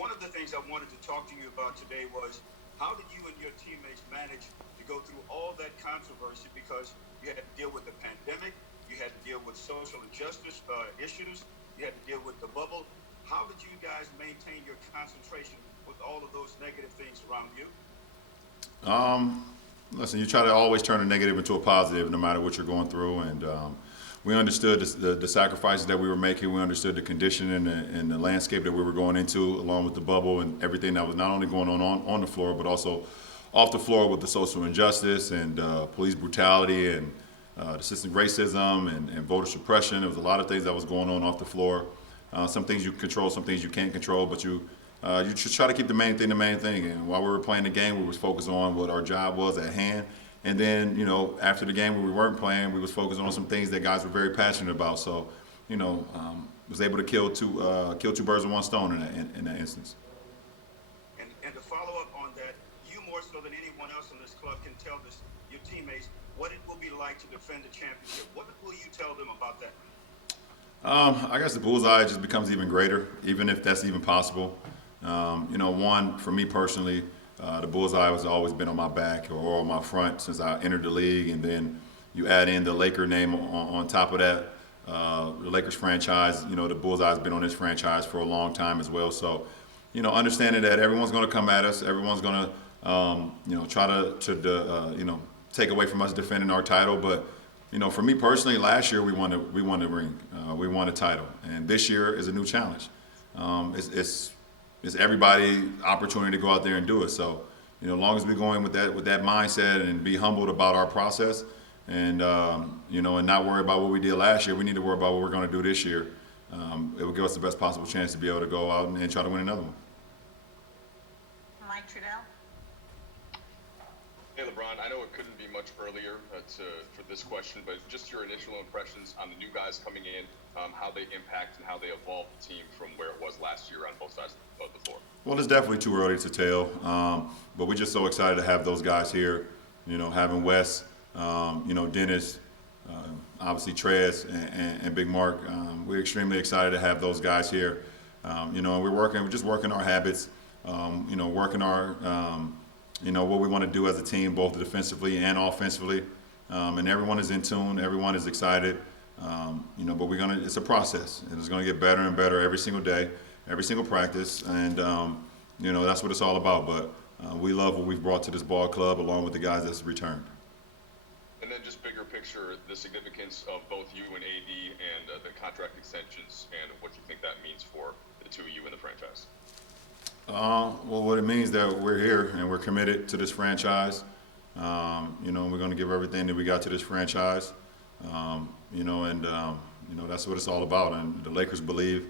one of the things I wanted to talk to you about today was how did you and your teammates manage to go through all that controversy because you had to deal with the pandemic, you had to deal with social injustice issues, you had to deal with the bubble. How did you guys maintain your concentration with all of those negative things around you? Um, Listen, you try to always turn a negative into a positive, no matter what you're going through. And we understood the sacrifices that we were making. We understood the condition and the landscape that we were going into, along with the bubble and everything that was not only going on the floor, but also off the floor with the social injustice and police brutality and the system racism and voter suppression. There was a lot of things that was going on off the floor. Some things you can control, some things you can't control, but you should try to keep the main thing the main thing. And while we were playing the game, we was focused on what our job was at hand. And then, after the game when we weren't playing, we was focused on some things that guys were very passionate about. So, was able to kill two birds with one stone in that instance. And to follow up on that, you more so than anyone else in this club can tell your teammates what it will be like to defend the championship. What will you tell them about that? I guess the bullseye just becomes even greater, even if that's even possible. One, for me personally, the bullseye has always been on my back or on my front since I entered the league. And then you add in the Laker name on top of that, the Lakers franchise, the bullseye has been on this franchise for a long time as well. So, understanding that everyone's going to come at us, everyone's going to, try to take away from us defending our title. But for me personally, last year we won the ring, we won a title, and this year is a new challenge. It's everybody opportunity to go out there and do it. So, as long as we go in with that mindset and be humbled about our process, and and not worry about what we did last year, we need to worry about what we're going to do this year. It will give us the best possible chance to be able to go out and try to win another one. Mike Trudell. Hey, LeBron, I know it couldn't be much earlier for this question, but just your initial impressions on the new guys coming in, how they impact and how they evolve the team from where it was last year on both sides of the floor. Well, it's definitely too early to tell, but we're just so excited to have those guys here. Having Wes, Dennis, obviously Trez and Big Mark. We're extremely excited to have those guys here. And we're just working our habits, working our, what we want to do as a team, both defensively and offensively. And everyone is in tune, everyone is excited. But it's a process, and it's going to get better and better every single day, every single practice, and that's what it's all about. But we love what we've brought to this ball club, along with the guys that's returned. And then just bigger picture, the significance of both you and AD and the contract extensions, and what you think that means for the two of you in the franchise. Well, what it means that we're here and we're committed to this franchise. We're going to give everything that we got to this franchise. That's what it's all about. And the Lakers believe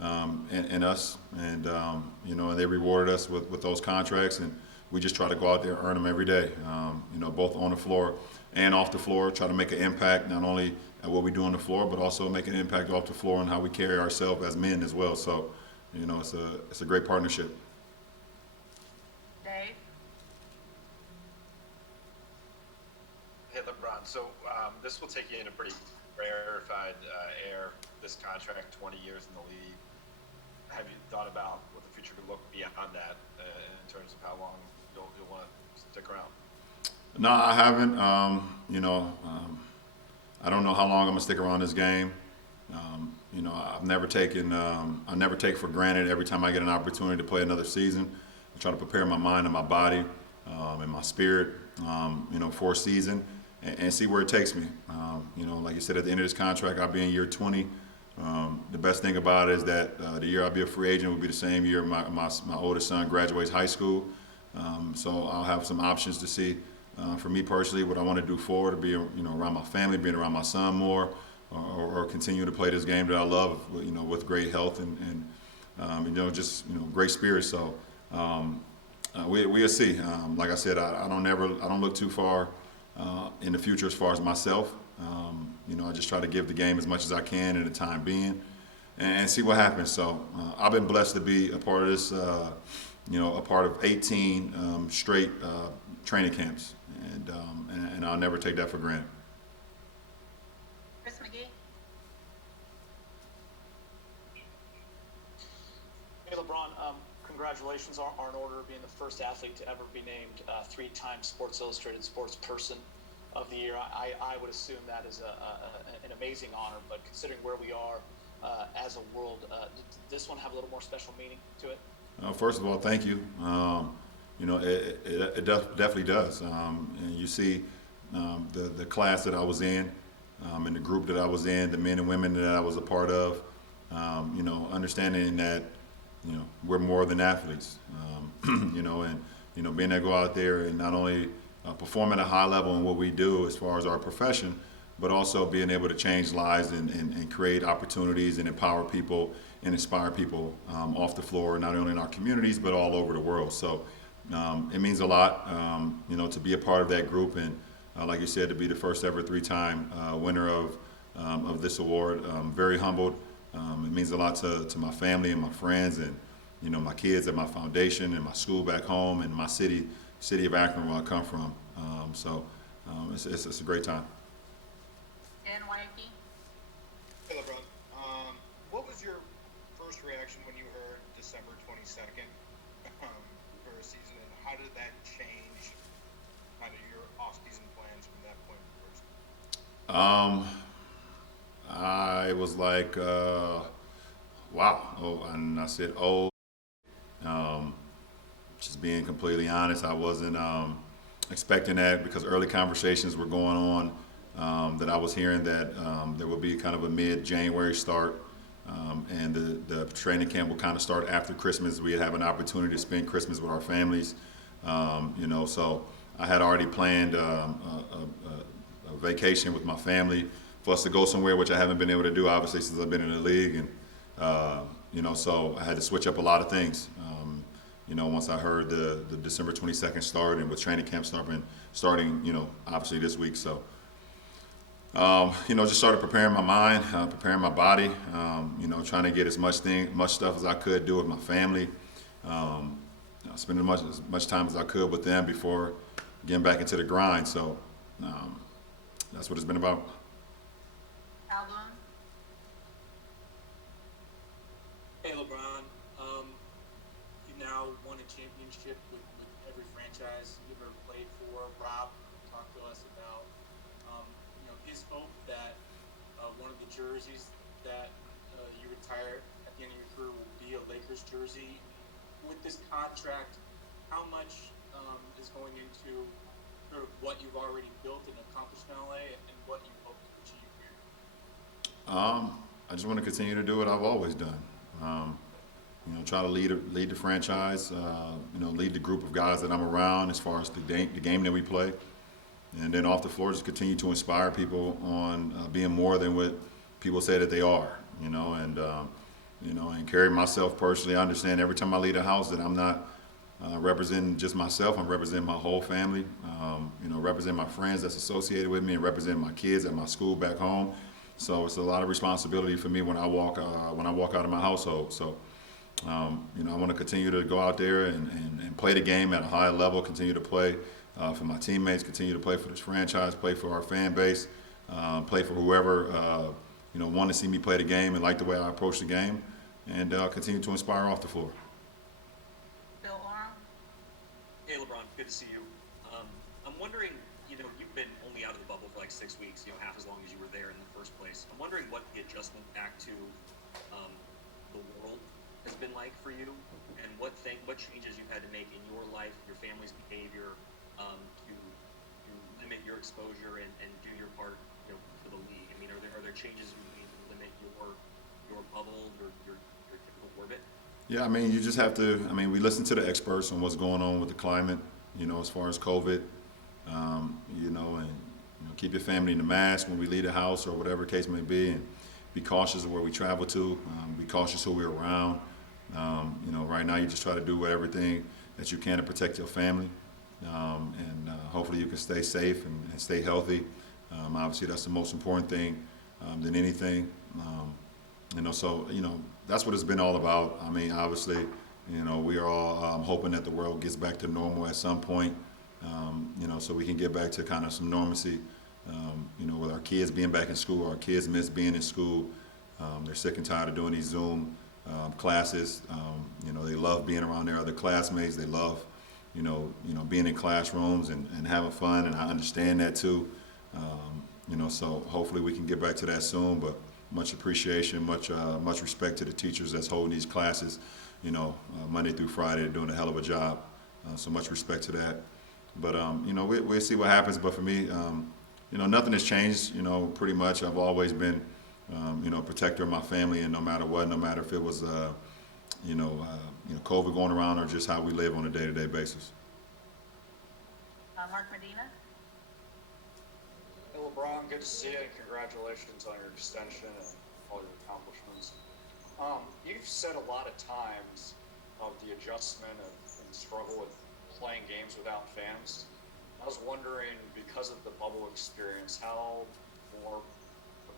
in us, and and they rewarded us with those contracts, and we just try to go out there and earn them every day. Both on the floor and off the floor, try to make an impact not only at what we do on the floor, but also make an impact off the floor on how we carry ourselves as men as well. So, it's a great partnership. Dave. Hey, LeBron. So this will take you in a pretty rarefied air, this contract, 20 years in the league. Have you thought about what the future could look beyond that in terms of how long you'll want to stick around? No, I haven't. I don't know how long I'm gonna stick around this game. I've never taken. I never take for granted every time I get an opportunity to play another season. I try to prepare my mind and my body and my spirit, for a season and see where it takes me. Like you said, at the end of this contract, I'll be in year 20. The best thing about it is that the year I'll be a free agent will be the same year my oldest son graduates high school. So I'll have some options to see, for me personally, what I want to do forward, to be around my family, being around my son more, or continue to play this game that I love, with great health and great spirit. So we'll see. Like I said, I don't look too far in the future as far as myself. I just try to give the game as much as I can in the time being, and see what happens. So I've been blessed to be a part of this, a part of 18 straight training camps, and I'll never take that for granted. Chris McGee. Hey, LeBron. congratulations are in order of being the first athlete to ever be named 3-time Sports Illustrated Sports Person of the Year. I would assume that is an amazing honor, but considering where we are as a world, did this one have a little more special meaning to it? First of all, thank you. Definitely does. And you see the class that I was in, and the group that I was in, the men and women that I was a part of, understanding that, we're more than athletes, and, being able to go out there and not only perform at a high level in what we do as far as our profession, but also being able to change lives and create opportunities and empower people and inspire people off the floor, not only in our communities, but all over the world. So it means a lot, to be a part of that group and, like you said, to be the first ever 3-time winner of this award. Very humbled. It means a lot to my family and my friends and, my kids at my foundation and my school back home and my city of Akron, where I come from. It's a great time. And wifey. Hey, LeBron. What was your first reaction when you heard December 22nd for a season, and how did that change kind of your off-season plans from that point forward? I was like, wow. Oh, and I said, oh. Just being completely honest, I wasn't expecting that because early conversations were going on that I was hearing that there would be kind of a mid-January start, and the training camp will kind of start after Christmas. We'd have an opportunity to spend Christmas with our families, so I had already planned a vacation with my family for us to go somewhere, which I haven't been able to do, obviously, since I've been in the league. And, so I had to switch up a lot of things. Once I heard the December 22nd start and with training camp starting, obviously this week. So, just started preparing my mind, preparing my body, trying to get as much stuff as I could do with my family, spending as much time as I could with them before getting back into the grind. So, that's what it's been about. Album. Hey LeBron, you now won a championship with every franchise you've ever played for. Rob talked to us about his hope that one of the jerseys that you retire at the end of your career will be a Lakers jersey. With this contract, how much is going into sort of what you've already built and accomplished in LA and what you hope to achieve here? I just want to continue to do what I've always done. Try to lead the franchise, lead the group of guys that I'm around as far as the game that we play. And then off the floor, just continue to inspire people on being more than what people say that they are, and carry myself personally. I understand every time I leave a house that I'm not representing just myself, I'm representing my whole family, representing my friends that's associated with me and representing my kids at my school back home. So it's a lot of responsibility for me when I walk out of my household. So, I want to continue to go out there and play the game at a high level, continue to play for my teammates, continue to play for this franchise, play for our fan base, play for whoever, want to see me play the game and like the way I approach the game, and continue to inspire off the floor. Bill Oram. Hey LeBron, good to see you. I'm wondering, you've been only out of the bubble for like 6 weeks, half as long as you were there in the first place. I'm wondering what the adjustment back to the world has been like for you, and what changes you've had to make in your life, your family's behavior, to limit your exposure and do your part, for the league. I mean, are there changes you made to limit your bubble or your typical orbit? Yeah, I mean, you just have to. I mean, we listen to the experts on what's going on with the climate, as far as COVID, and keep your family in the mask when we leave the house or whatever the case may be, and be cautious of where we travel to. Be cautious who we're around. Right now you just try to do everything that you can to protect your family, and hopefully you can stay safe and stay healthy. Obviously, that's the most important thing than anything. So that's what it's been all about. I mean, obviously, we are all hoping that the world gets back to normal at some point, so we can get back to kind of some normalcy. With our kids being back in school, our kids miss being in school. They're sick and tired of doing these Zoom classes. They love being around their other classmates. They love, being in classrooms and having fun, and I understand that too. So hopefully we can get back to that soon. But much appreciation, much respect to the teachers that's holding these classes, Monday through Friday. They're doing a hell of a job. So much respect to that. But we'll see what happens. But for me, nothing has changed. Pretty much I've always been, protector of my family, and no matter what, no matter if it was, COVID going around or just how we live on a day-to-day basis. Mark Medina. Hey, LeBron, good to see you, and congratulations on your extension and all your accomplishments. You've said a lot of times of the adjustment and struggle with playing games without fans. I was wondering, because of the bubble experience, how more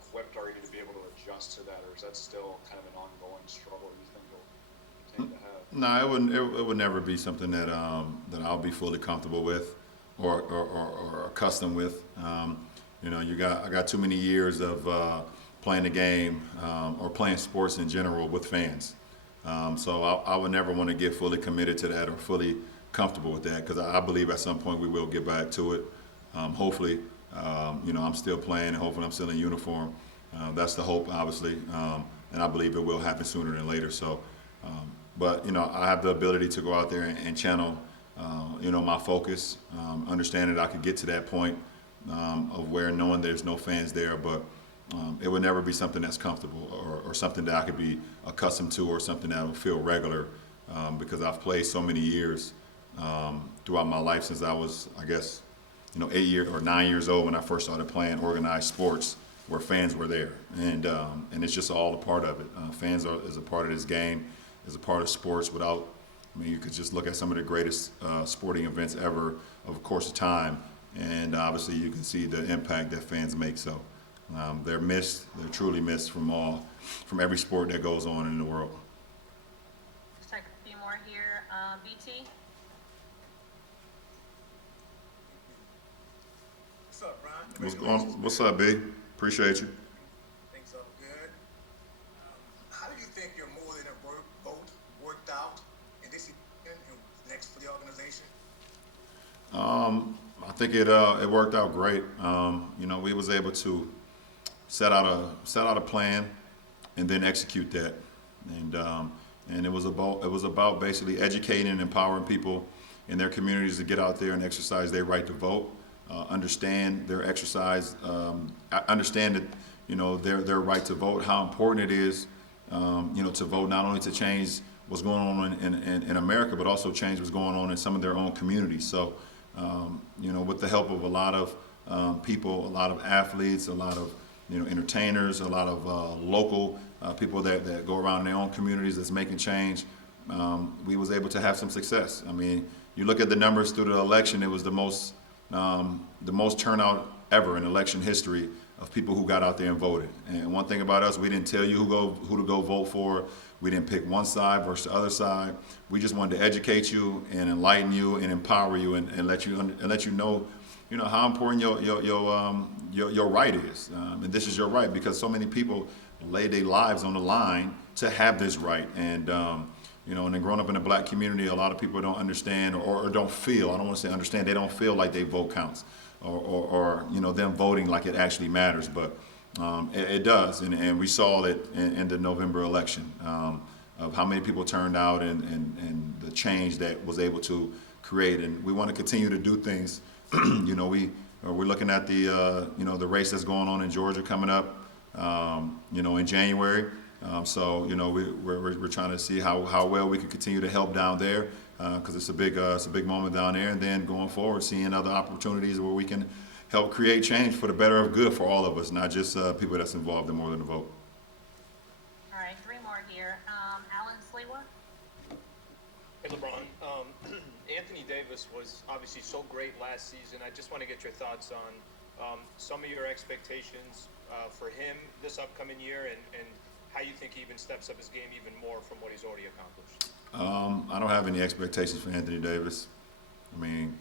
equipped are you to be able to adjust to that, or is that still kind of an ongoing struggle you think you'll continue to have? No, it would never be something that I'll be fully comfortable with or accustomed with. I got too many years of playing the game or playing sports in general with fans. So I would never want to get fully committed to that or fully comfortable with that, because I believe at some point we will get back to it. Hopefully, I'm still playing, and hopefully I'm still in uniform. That's the hope, obviously, and I believe it will happen sooner than later. So, but I have the ability to go out there and channel, my focus, understand that I could get to that point of where knowing there's no fans there, but it would never be something that's comfortable or something that I could be accustomed to or something that will feel regular, because I've played so many years throughout my life since I was, I guess, 8 years or 9 years old when I first started playing organized sports where fans were there, and it's just all a part of it. Fans is a part of this game, is a part of sports. You could just look at some of the greatest sporting events ever of a course of time, and obviously you can see the impact that fans make. So they're truly missed from every sport that goes on in the world. Just take a few more here. BT. What's up, Brian? What's up, B? Appreciate you. Things are good. How do you think your more than a vote worked out in this event and next for the organization? I think it worked out great. We was able to set out a plan and then execute that, and it was about basically educating and empowering people in their communities to get out there and exercise their right to vote. Understand their exercise, understand that their right to vote, how important it is, to vote, not only to change what's going on in America, but also change what's going on in some of their own communities. So, with the help of a lot of people, a lot of athletes, a lot of entertainers, a lot of local people that go around in their own communities that's making change, we was able to have some success. I mean, you look at the numbers through the election; it was the most turnout ever in election history of people who got out there and voted. And one thing about us, we didn't tell you who to go vote for. We didn't pick one side versus the other side. We just wanted to educate you and enlighten you and empower you and let you know, how important your right is. And this is your right, because so many people lay their lives on the line to have this right. And and then growing up in a black community, a lot of people don't understand or don't feel, I don't want to say understand, they don't feel like their vote counts or them voting like it actually matters. But it does, and we saw it in the November election, of how many people turned out and the change that was able to create. And we want to continue to do things. We're looking at the race that's going on in Georgia coming up, in January. So we're trying to see how well we can continue to help down there, because it's a big moment down there. And then going forward, seeing other opportunities where we can help create change for the better of good for all of us, not just people that's involved in more than a vote. All right, three more here. Alan Slewa. Hey, LeBron. Anthony Davis was obviously so great last season. I just want to get your thoughts on some of your expectations for him this upcoming year, and how you think he even steps up his game even more from what he's already accomplished. I don't have any expectations for Anthony Davis. I mean,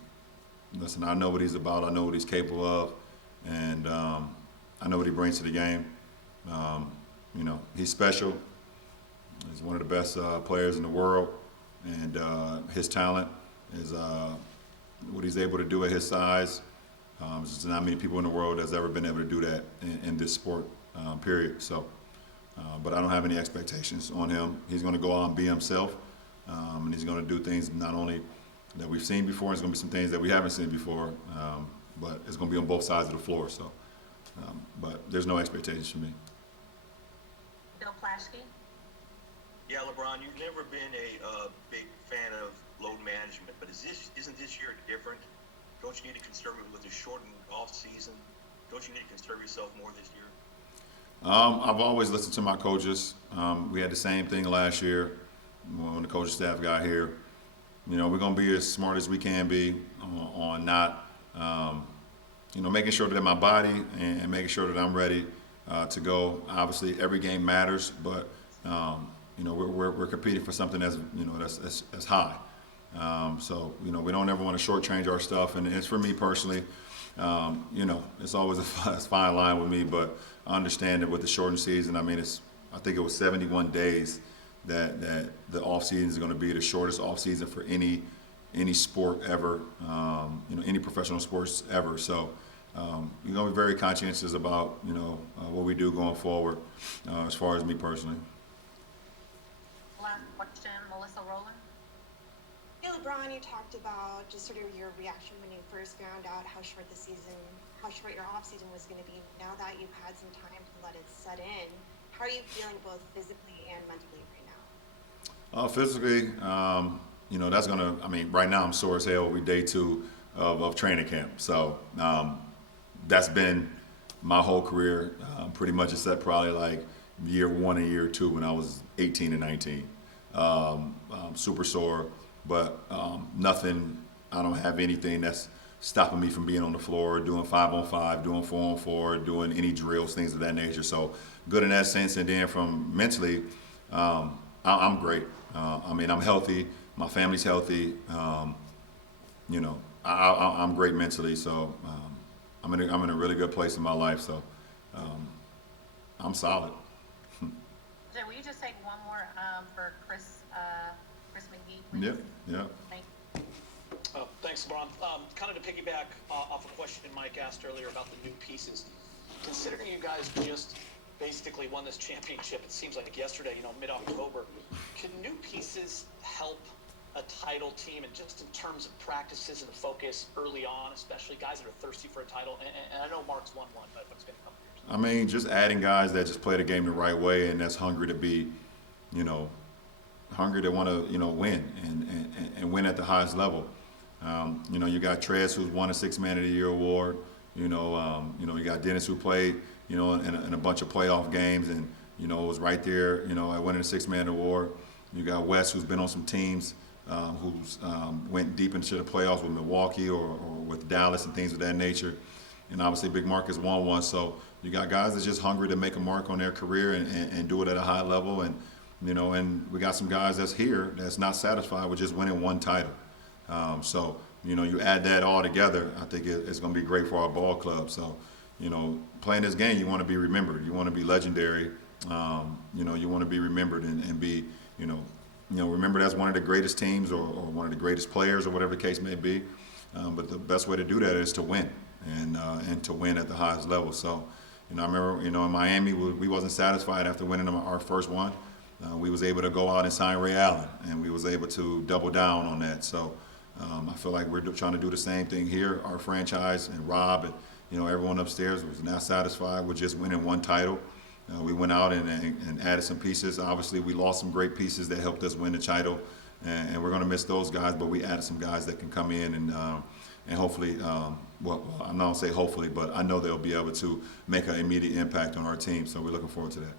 listen, I know what he's about. I know what he's capable of, and I know what he brings to the game. He's special. He's one of the best players in the world, and his talent is what he's able to do at his size. There's just not many people in the world that's ever been able to do that in this sport, period. So, but I don't have any expectations on him. He's going to go out and be himself, and he's going to do things not only that we've seen before, it's going to be some things that we haven't seen before, but it's going to be on both sides of the floor. So, but there's no expectations for me. Bill Plaschke? Yeah, LeBron, you've never been a big fan of load management, but isn't this year different? Don't you need to conserve it with a shortened off season? Don't you need to conserve yourself more this year? I've always listened to my coaches. We had the same thing last year when the coaching staff got here. You know, we're going to be as smart as we can be on not, making sure that my body and making sure that I'm ready to go. Obviously, every game matters, but we're competing for something that's high. So we don't ever want to shortchange our stuff, and it's for me personally. It's always a fine line with me, but I understand that with the shortened season. I mean, I think it was 71 days that the off season is going to be the shortest off season for any sport ever, any professional sports ever. So you're going to be very conscientious about what we do going forward, as far as me personally. Last question, Melissa Rowland. Hey, LeBron, you talked about just sort of your reaction when you first found out how short your off season was going to be. Now that you've had some time to let it set in, how are you feeling both physically and mentally right now? Physically, that's gonna. I mean, right now I'm sore as hell. We day 2 of training camp, so that's been my whole career, pretty much except probably like year 1 and year 2 when I was 18 and 19. Super sore, but nothing. I don't have anything that's stopping me from being on the floor, doing 5-on-5, doing 4-on-4, doing any drills, things of that nature. So good in that sense. And then from mentally, I'm great. I'm healthy. My family's healthy. I'm great mentally. So I'm in a really good place in my life. So I'm solid. Jay, will you just take one more for Chris McGee, please? Yeah. Thank Thanks, LeBron. Kind of to piggyback off a question Mike asked earlier about the new pieces. Considering you guys just basically won this championship, it seems like yesterday, mid-October, can new pieces help a title team, and just in terms of practices and the focus early on, especially guys that are thirsty for a title? And I know Mark's won one, but it's been a couple years. I mean, just adding guys that just play the game the right way and that's hungry to be, hungry to want to, win and win at the highest level. You got Trez, who's won a 6 Man of the Year award. You got Dennis, who played, in a bunch of playoff games and, was right there, at winning the 6 Man award. You got Wes, who's been on some teams, who's went deep into the playoffs with Milwaukee or with Dallas and things of that nature. And obviously Big Mark has won one. So you got guys that's just hungry to make a mark on their career and do it at a high level. And, and we got some guys that's here that's not satisfied with just winning one title. So you add that all together, I think it's going to be great for our ball club. So, playing this game, you want to be remembered. You want to be legendary. You want to be remembered and be, remembered as one of the greatest teams or one of the greatest players or whatever the case may be. But the best way to do that is to win and to win at the highest level. So, I remember, in Miami, we wasn't satisfied after winning our first one. We was able to go out and sign Ray Allen, and we was able to double down on that. So I feel like we're trying to do the same thing here. Our franchise and Rob and everyone upstairs was not satisfied with just winning one title. We went out and added some pieces. Obviously, we lost some great pieces that helped us win the title, and we're going to miss those guys. But we added some guys that can come in and hopefully, I'm not going to say hopefully, but I know they'll be able to make an immediate impact on our team. So we're looking forward to that.